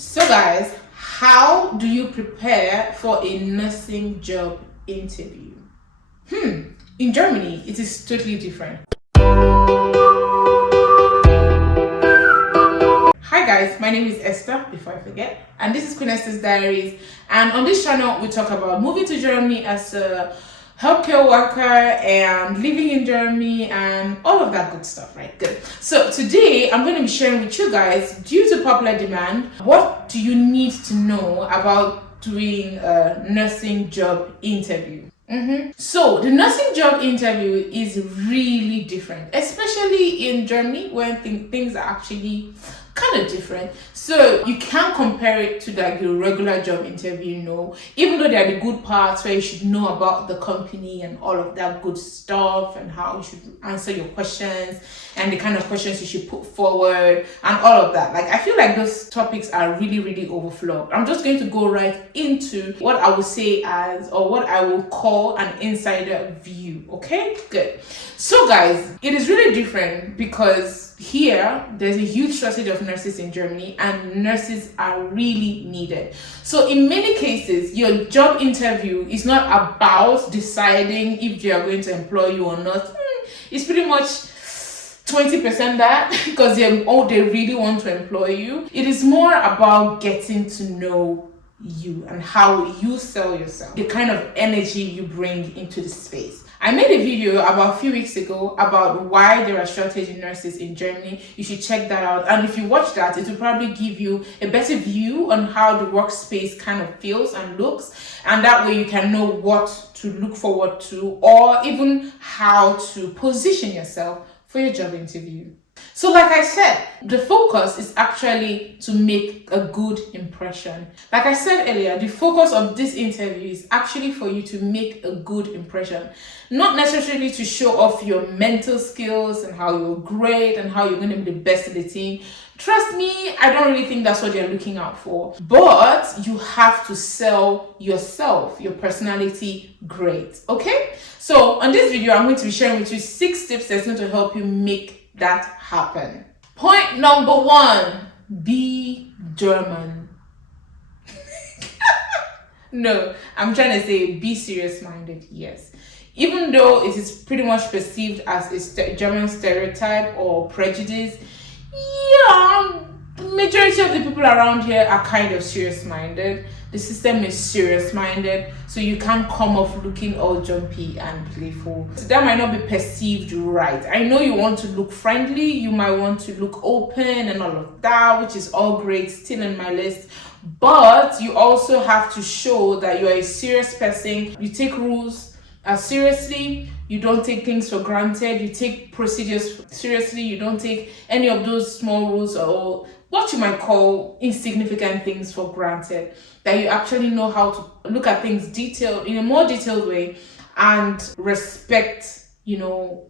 So guys, how do you prepare for a nursing job interview? In Germany, it is totally different. Hi guys, my name is Esther, before I forget, and this is Queen Esther's Diaries. And on this channel, we talk about moving to Germany as a healthcare worker and living in Germany and all of that good stuff, right? Good. So today, I'm going to be sharing with you guys, due to popular demand, what do you need to know about doing a nursing job interview? So the nursing job interview is really different, especially in Germany when things are actually kind of different. So you can't compare it to like your regular job interview, even though there are the good parts where you should know about the company and all of that good stuff and how you should answer your questions and the kind of questions you should put forward and all of that. Like, I feel like those topics are really overflowed. I'm just going to go right into what I will say as, or what I will call, an insider view. Okay, good. So guys, it is really different because here there's a huge shortage of nurses in Germany and nurses are really needed. So in many cases, your job interview is not about deciding if they are going to employ you or not. It's pretty much 20% that, because they really want to employ you. It is more about getting to know you and how you sell yourself, the kind of energy you bring into the space. I made a video about a few weeks ago about why there are shortage in nurses in Germany. You should check that out, and if you watch that, it will probably give you a better view on how the workspace kind of feels and looks, and that way you can know what to look forward to, or even how to position yourself for your job interview. So like I said, the focus is actually to make a good impression. Like I said earlier, the focus of this interview is actually for you to make a good impression, not necessarily to show off your mental skills and how you're great and how you're going to be the best in the team. Trust me, I don't really think that's what you're looking out for. But you have to sell yourself, your personality, great. Okay? So on this video, I'm going to be sharing with you 6 tips that's going to help you make that happen. Point number 1, be German. No, I'm trying to say be serious-minded, yes. Even though it is pretty much perceived as a German stereotype or prejudice, yeah, the majority of the people around here are kind of serious-minded. The system is serious-minded, so you can't come off looking all jumpy and playful. So that might not be perceived right. I know you want to look friendly, you might want to look open and all of that, which is all great, still in my list. But you also have to show that you're a serious person. You take rules seriously. You don't take things for granted. You take procedures seriously. You don't take any of those small rules or what you might call insignificant things for granted. That you actually know how to look at things in a more detailed way and respect, the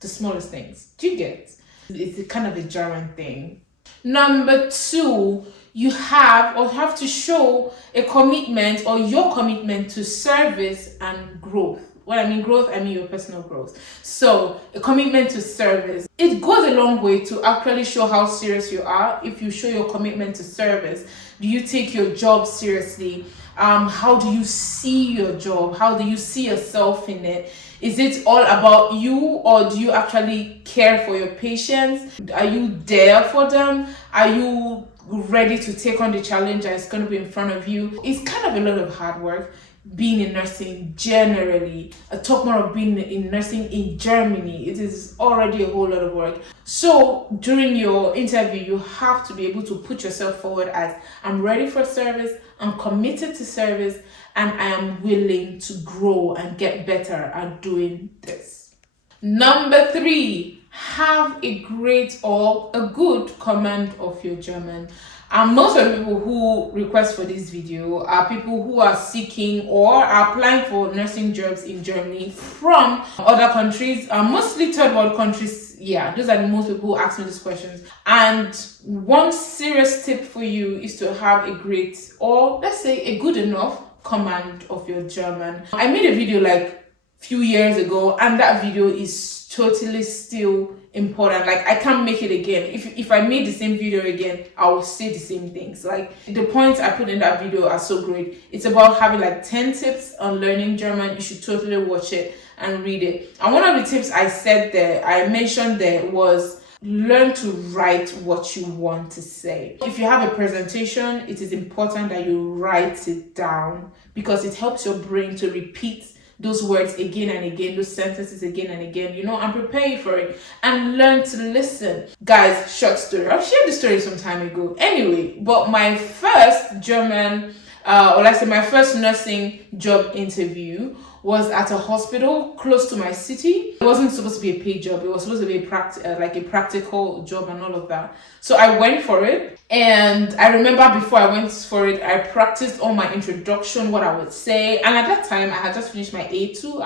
smallest things. Do you get? It's a kind of a German thing. Number 2, you have to show a commitment, or your commitment, to service and growth. When I mean growth, I mean your personal growth. So a commitment to service. It goes a long way to actually show how serious you are if you show your commitment to service. Do you take your job seriously? How do you see your job? How do you see yourself in it? Is it all about you, or do you actually care for your patients? Are you there for them? Are you ready to take on the challenge that's going to be in front of you? It's kind of a lot of hard work being in nursing generally. I talk more of being in nursing in Germany. It is already a whole lot of work. So during your interview, you have to be able to put yourself forward as, I'm ready for service, I'm committed to service, and I am willing to grow and get better at doing this. Number 3, have a great or a good command of your German. And most of the people who request for this video are people who are seeking or are applying for nursing jobs in Germany from other countries, mostly third world countries. Yeah, those are the most people who ask me these questions. And one serious tip for you is to have a great, or let's say a good enough, command of your German. I made a video like a few years ago, and that video is totally still important. Like, I can't make it again. If I made the same video again, I will say the same things. Like, the points I put in that video are so great. It's about having like 10 tips on learning German. You should totally watch it and read it. And one of the tips I mentioned there was learn to write what you want to say. If you have a presentation, it is important that you write it down, because it helps your brain to repeat those words again and again, those sentences again and again, and prepare you for it, and learn to listen. Guys, short story. I've shared the story some time ago. Anyway, but my first German, my first nursing job interview was at a hospital close to my city. It wasn't supposed to be a paid job. It was supposed to be a practical job and all of that. So I went for it. And I remember before I went for it, I practiced all my introduction, what I would say. And at that time, I had just finished my A2.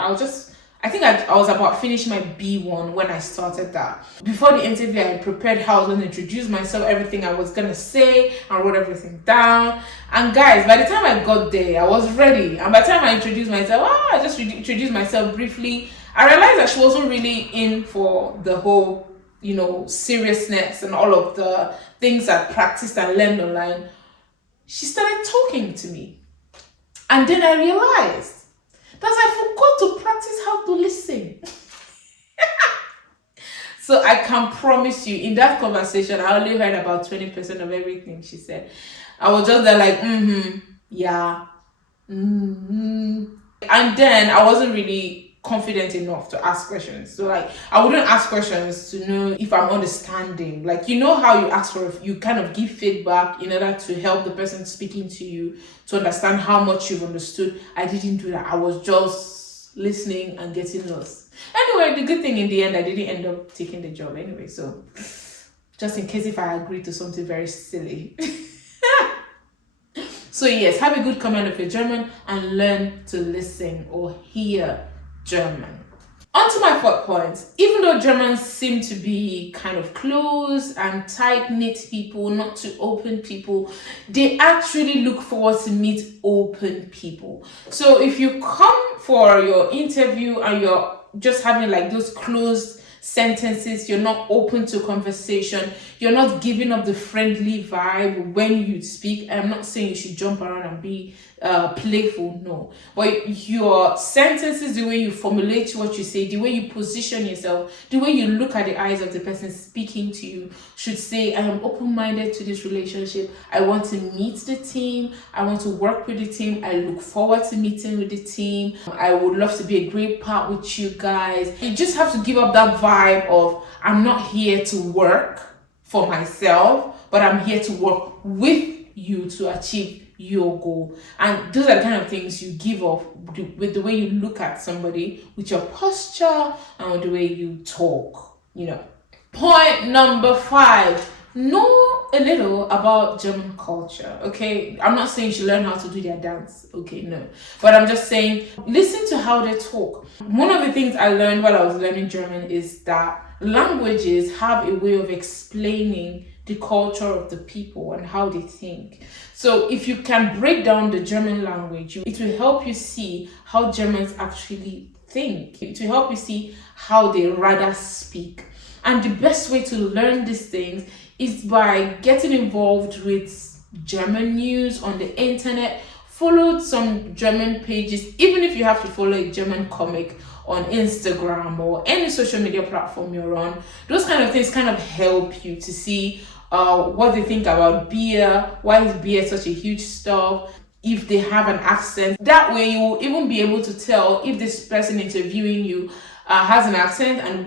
I think I was about finishing my B1 when I started that. Before the interview, I prepared how I was going to introduce myself, everything I was going to say. I wrote everything down. And guys, by the time I got there, I was ready. And by the time I introduced myself, I just introduced myself briefly. I realized that she wasn't really in for the whole, seriousness and all of the things I practiced and learned online. She started talking to me. And then I realized that I forgot to practice how to listen. So I can promise you, in that conversation, I only heard about 20% of everything she said. I was just there like, yeah, And then I wasn't really confident enough to ask questions. So like, I wouldn't ask questions to know if I'm understanding. Like, how you ask you kind of give feedback in order to help the person speaking to you to understand how much you've understood. I didn't do that. I was just listening and getting lost. Anyway, the good thing in the end, I didn't end up taking the job anyway. So just in case if I agreed to something very silly. So yes, have a good command of your German and learn to listen or hear German. On to my fourth point. Even though Germans seem to be kind of close and tight-knit people, not too open people, they actually look forward to meet open people. So if you come for your interview and you're just having like those closed sentences, you're not open to conversation, you're not giving up the friendly vibe when you speak. I'm not saying you should jump around and be playful, no, but your sentences, the way you formulate what you say, the way you position yourself, the way you look at the eyes of the person speaking to you should say, I am open-minded to this relationship, I want to meet the team, I want to work with the team, I look forward to meeting with the team, I would love to be a great part with you guys. You just have to give up that vibe of, I'm not here to work for myself, but I'm here to work with you to achieve your goal. And those are the kind of things you give off with the way you look at somebody, with your posture, and with the way you talk, Point number 5, know a little about German culture, okay? I'm not saying you should learn how to do their dance, okay, no. But I'm just saying, listen to how they talk. One of the things I learned while I was learning German is that languages have a way of explaining the culture of the people and how they think. So if you can break down the German language, it will help you see how Germans actually think. It will help you see how they rather speak. And the best way to learn these things is by getting involved with German news on the internet. Follow some German pages, even if you have to follow a German comic on Instagram or any social media platform you're on. Those kind of things kind of help you to see what they think about beer, why is beer such a huge stuff, if they have an accent. That way you will even be able to tell if this person interviewing you has an accent and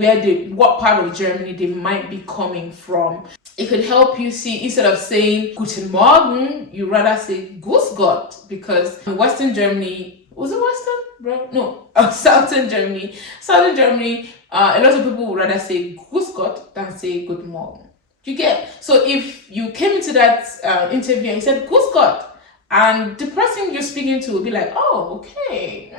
what part of Germany they might be coming from. It could help you see, instead of saying Guten Morgen, you rather say Grüß Gott, because in Western Germany, was it Western? Bro? No, Southern Germany, a lot of people would rather say Grüß Gott than say Guten Morgen. You get? So if you came into that interview and you said Grüß Gott, and the person you're speaking to will be like, oh, okay,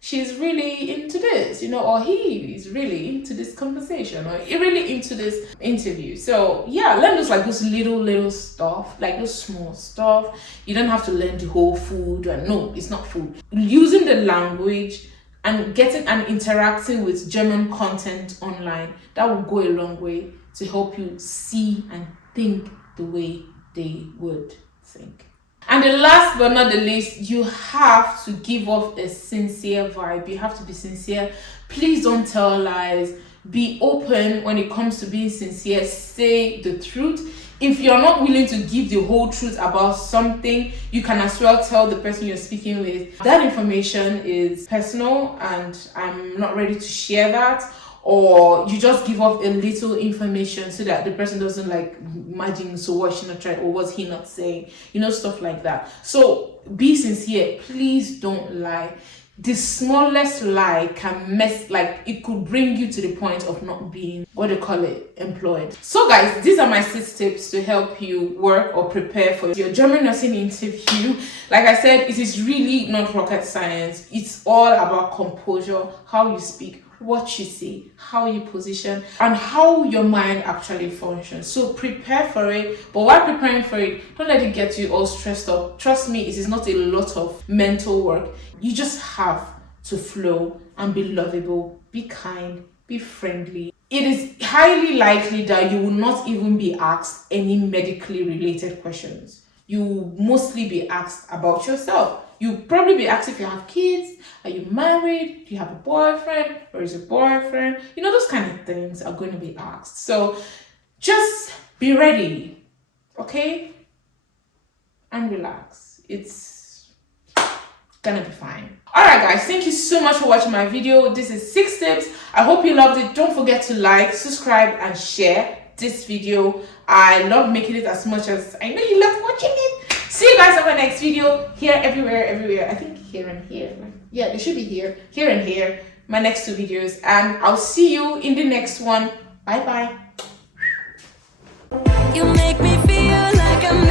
she's really into this, or he is really into this conversation, or you're really into this interview. So yeah, learn those little stuff, like those small stuff. You don't have to learn the whole food, and no, it's not food. Using the language and getting and interacting with German content online. That will go a long way to help you see and think the way they would think. And the last but not the least, you have to give off a sincere vibe. You have to be sincere. Please don't tell lies. Be open when it comes to being sincere. Say the truth. If you're not willing to give the whole truth about something, you can as well tell the person you're speaking with that information is personal and I'm not ready to share that. Or you just give off a little information so that the person doesn't like imagine, so what she not trying, or was he not saying, stuff like that. So be sincere. Please don't lie. The smallest lie can it could bring you to the point of not being, employed. So guys, these are my 6 tips to help you work or prepare for your German nursing interview. Like I said, it is really not rocket science. It's all about composure, how you speak, what you say, how you position, and how your mind actually functions. So prepare for it, but while preparing for it, don't let it get you all stressed up. Trust me, it is not a lot of mental work. You just have to flow and be lovable, be kind, be friendly. It is highly likely that you will not even be asked any medically related questions. You will mostly be asked about yourself. You'll probably be asked if you have kids, are you married, do you have a boyfriend, or is your boyfriend? Those kind of things are going to be asked. So just be ready, okay? And relax. It's gonna be fine. Alright guys, thank you so much for watching my video. This is 6 tips. I hope you loved it. Don't forget to like, subscribe, and share this video. I love making it as much as I know you love watching it. See you guys on my next video. Here, everywhere. I think here and here. Yeah, it should be here and here. My next 2 videos. And I'll see you in the next one. Bye bye. You make me feel like I'm